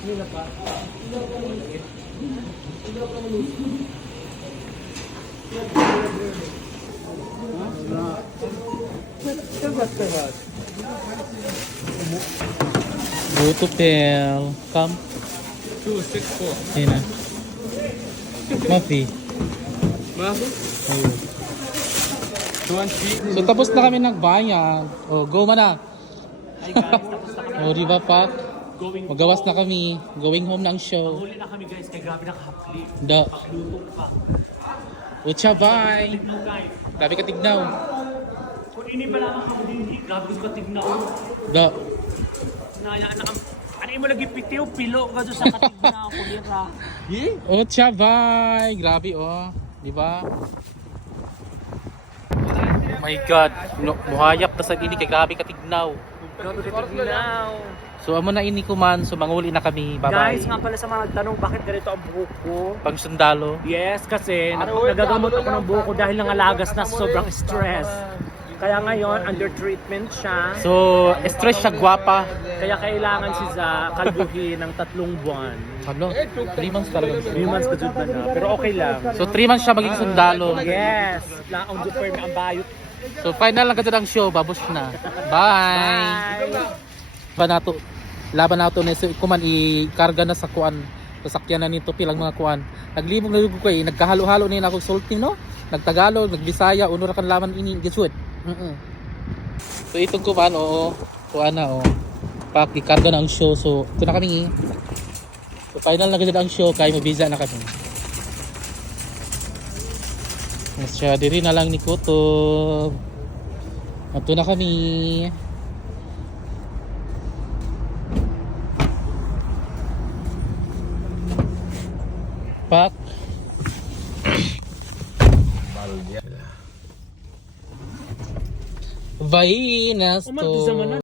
Nila pa. Buto pel. Come. 264. Ayun na. Mafi. Mafi? Ayun. 20. So tapos na kami nagbayad. O, go man na. Hi guys, tapos na kami. O, di ba Pak? Going Magawas na kami. Going home na ang show. Huli na kami guys, kaya grabe nakahapli. Da. Pagluto pa. Ucha, bye. Tignaw guys. Grabe ka tignaw. Kung ini pa lamang kami hindi, grabe ko tignaw. Da. Nayaan na kami. Ano mo lagi pitiw, pilo ka doon sa katignaw, kulira. Ucha, bye. Grabe, oh. Di ba? Oh my God. No, muhayap na sa ini kay grabe ka tignaw. Grabe ka tignaw. So amo na ini ko man. So manguli na kami. Bye-bye. Guys, nga pala sa mga nagtanong, bakit ganito ang buhok ko? Pang sundalo. Yes, kasi nagagamot ako ng buhok ko dahil nangalagas na sobrang stress. Kaya ngayon, under treatment siya. So, stress siya, gwapa. Kaya kailangan siya kalbuhin ng 3 buwan. Sablo, 3 months talaga. 3 months ka dyan na, pero okay lang. So, 3 months siya maging sundalo. Yes! Laong do firm ang bayot. So, final lang ka ang show. Babos na. Bye! Laban nato ni so, kuman i-karga na sa kuan. Sasakyan na nito pilang mga kuan. Naglibog na ko eh. Nagkahalo-halo ni ako sulting no. Nagtagalog, nagbisaya, uno ra kan laman ini gisuot. So itong kuman oo. Kuan na oh. Pak ikarga na ang show. So ito na kami. So final na gid ang show kay mabisa na kami. Masya diri na lang ni Kutob. Ato na kami. Pak. Vainas to.